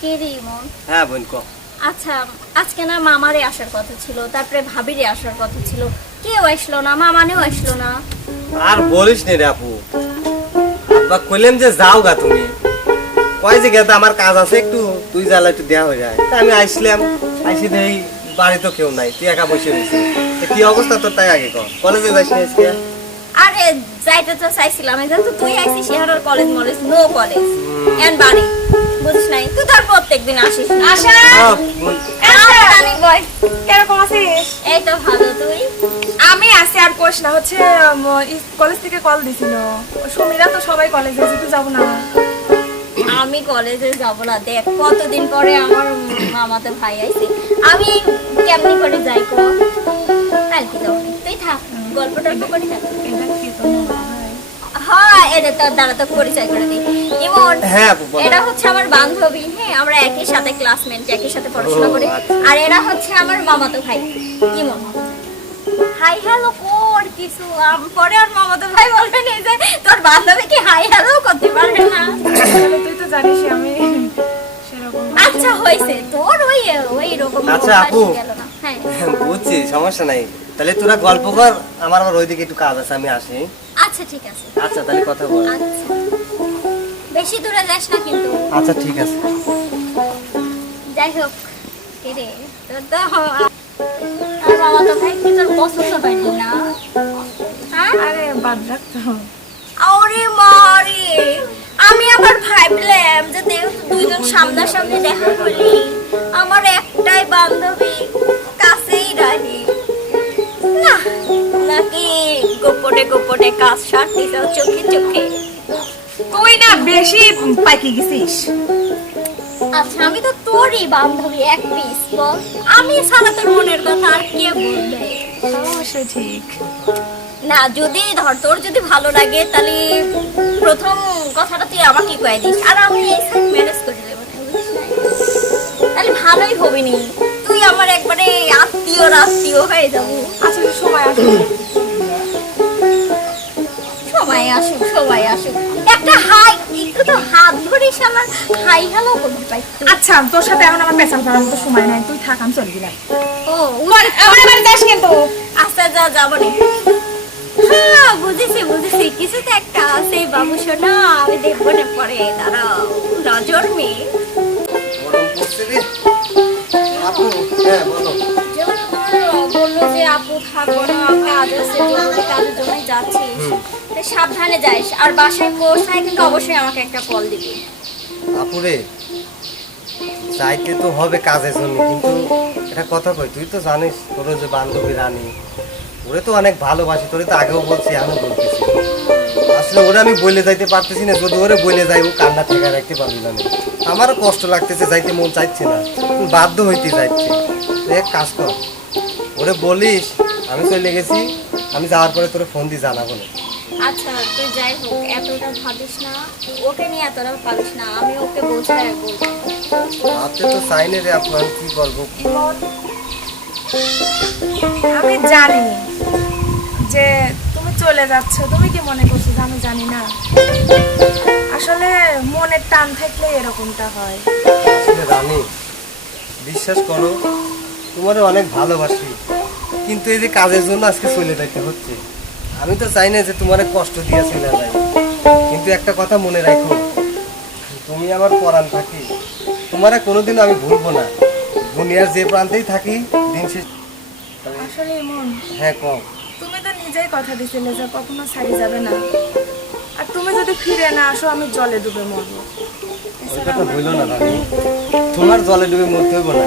কে রে ইমন? হ্যাঁ বোন ক। আচ্ছা আজকে না মামারে আসার কথা ছিল তারপরে ভাবিরে আসার কথা ছিল। কেউ আসলো না মামানেও আসলো না। আর বলিস নে রে আপু। আব্বা কইলাম যে যাও গা তুমি। কয় যে গেতে আমার কাজ আছে একটু তুই জ্বালা একটু দেওয়া হয়ে যায়। তা আমি আইসলাম আইসি দেই বাড়ি তো কেউ নাই তুই একা বসে রয়েছিস। কি অবস্থা তোর তাই আগে কর কলেজে যাইস না আজকে? আরে যাইতে তো চাইছিলাম এই তো তুই আইছিস শেহার কলেজ মলেজ নো কলেজ এন্ড বাড়ি। বুঝিস নাই। তুই তো প্রত্যেকদিন আসিস। আশা আচ্ছা, বয় কীরকম আছিস? এই তো ভালো তুই? আমি আছি আর কোশ না হচ্ছে কলেজ থেকে কল দিছিল। সুমিরা তো সবাই কলেজে যেতে যাব না। আমি কলেজে যাব না দেখ কতদিন পরে আমার মামাতে ভাই আইছে। আমি কেমনি করে যাই কো? আর কি যাব। তুই থাক গল্প টল্প করে থাক? হ্যাঁ এটা তোর দ্বারা তো পরিচয় করে দিই। ইমন হ্যাঁ এটা হচ্ছে আমার বান্ধবী হ্যাঁ আমরা একই সাথে ক্লাসমেট একই সাথে পড়াশোনা করি। আচ্ছা। আর এরা হচ্ছে আমার মামাতো ভাই ইমন। হাই হ্যালো কোর কিছু পরে আর মামাতো ভাই বলবে না যে তোর বান্ধবী কি হাই হ্যালো করতে পারবে না? তুই তো জানিস আমি আচ্ছা হয়েছে। তোর ওই ওই রকম আচ্ছা, আপু। হ্যাঁ। বুঝছি সমস্যা নাই। তাহলে তোরা গল্প কর আমার আবার ওইদিকে একটু কাজ আছে আমি আসি। আচ্ছা ঠিক আছে। আচ্ছা তাহলে কথা বল। আচ্ছা। বেশি দূরে যাস না কিন্তু। আচ্ছা ঠিক আছে। যাই হোক কে তোর তো আর তো ভাই কি তোর পছন্দ হয়নি না? হ্যাঁ? আরে বাদ রাখতো আরে মারে আমি আবার ভাবলাম যে দুইজন সামনাসামনি দেখা করি আমার একটাই বান্ধবী কাছেই রাহি নাকি? গোপনে গোপনে কাজ চোখে চোখে। তুই না বেশি পাইকি গেছিস। আচ্ছা আমি তো তোরই বান্ধবী এক পিস বল। আমি ছাড়া তোর মনের কথা আর কে বলবে? অবশ্যই ঠিক। না যদি ধর তোর যদি ভালো লাগে তাহলে প্রথম কথাটা তুই আমাকে কয়ে দিস আর আমি ম্যানেজ করে দেবো তাহলে ভালোই হবি নি। তুই আমার একবারে আত্মীয় আত্মীয় হয়ে যাব। আচ্ছা সময় আসবে সবাই আসুক সবাই আসুক। একটা হাই একটু তো হাত হাই হ্যালো করতে পারি। আচ্ছা তোর সাথে এখন আমার পেছাল করার মতো সময় নাই। তুই থাক আমি চলে গেলাম। ও আমার বাড়ি যাস কিন্তু। আচ্ছা যা যাব নি। হ্যাঁ বুঝেছি বুঝেছি। কিছু তো একটা আছে বাবু শোনা আমি দেখব না পরে। দাঁড়াও নজর মেয়ে। গরম পড়ছে রে। আপু হ্যাঁ বলো। যেমন তোমার বলল যে আপু থাকব না কাজ আছে জরুরি কাজের জন্যই যাচ্ছিস তাই সাবধানে যাইস। আর বাসায় কিন্তু অবশ্যই আমাকে একটা কল দিবি। আপুরে যাইতে তো হবে কাজের জন্য কিন্তু একটা কথা কই তুই তো জানিস তোর যে বান্ধবী রানী ওরে তো অনেক ভালোবাসি তোরে তো আগেও বলছি এখনও বলতেছি। আসলে ওরে আমি বলে যাইতে পারতেছি না যদি ওরে বলে যাই ও কান্না থেকে রাখতে পারবি না। আমি। আমারও কষ্ট লাগতেছে যাইতে মন চাইছে না বাধ্য হইতে যাচ্ছে এক কাজ কর ওরে বলিস আমি চলে গেছি আমি যাওয়ার পরে তোরে ফোন দিয়ে জানাব না আচ্ছা তুই যাই হোক এতটা ভাবিস না ওকে নিয়ে এতটা ভাবিস না আমি ওকে বোঝাই বলব আপনি তো চাইনে রে আপু কি করব আমি জানি যে তুমি চলে যাচ্ছ তুমি কি মনে করছ যে আমি জানি না? আসলে মনের টান থাকলে এরকমটা হয়। রানী বিশ্বাস করো তোমার অনেক ভালোবাসি। কিন্তু এই যে কাজের জন্য আজকে চলে যেতে হচ্ছে। আমি তো চাই না যে তোমার কষ্ট দিয়ে চলে যাই। কিন্তু একটা কথা মনে রাখো তুমি আমার পরাণ থাকি। তোমার কোনোদিন আমি ভুলবো না। দুনিয়ার যে প্রান্তেই থাকি দিন শেষ আসলে মন হ্যাঁ কম তুমি তো নিজেই কথা দিছিলে যে কখনো ছাড়ি যাবে না। আর তুমি যদি ফিরে না আসো আমি জলে ডুবে মরবো। ওই কথা আমার না তোমার জলে ডুবে মরতে হইব না।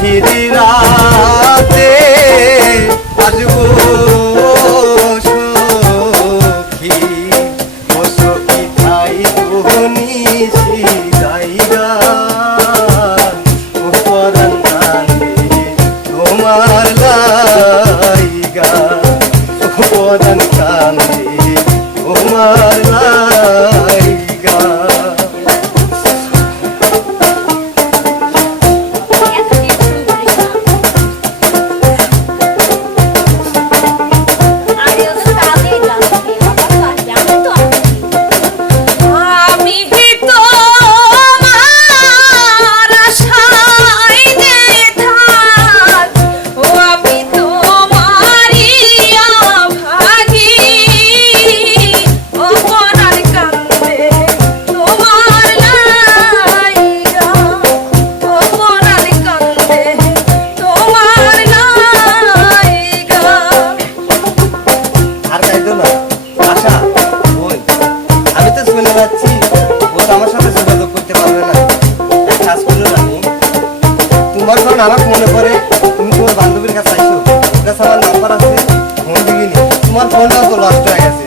গভীর রাতে আসব সখী। ও সখী খাই নিশি যাইরা তোমার লাইগা। উপদন কানে তোমার নানাক মনে করে তুমি তোমার বান্ধবীর কাছে আইসো ওর কাছে আমার নাম্বার আছে ফোন দিবিনি তোমার ফোনটা তো লস্ট হয়ে গেছে।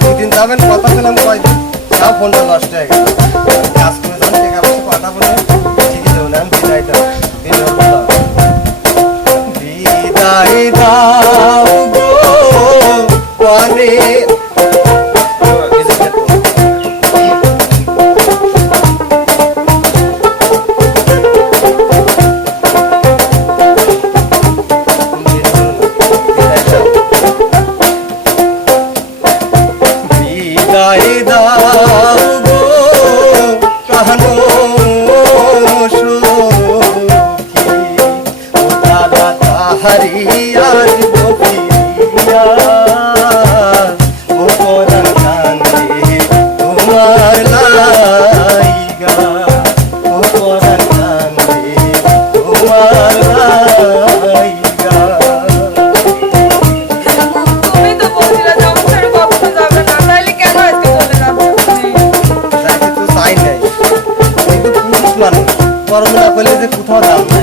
দুদিন যাবেন, কথা ছিলাম কয়দিন? তাও ফোনটা লস্ট হয়ে গেছে। गरम होना पहले था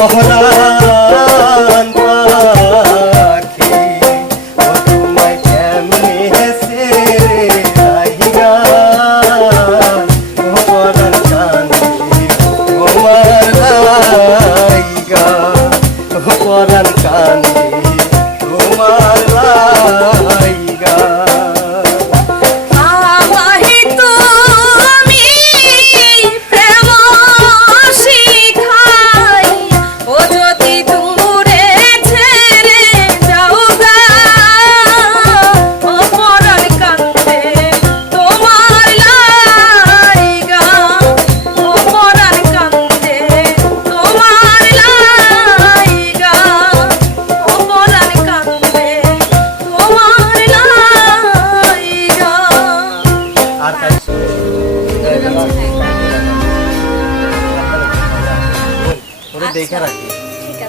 बहर ওরে দেখে রাখি ঠিক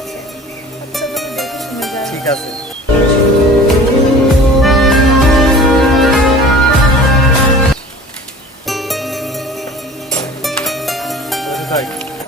ঠিক আছে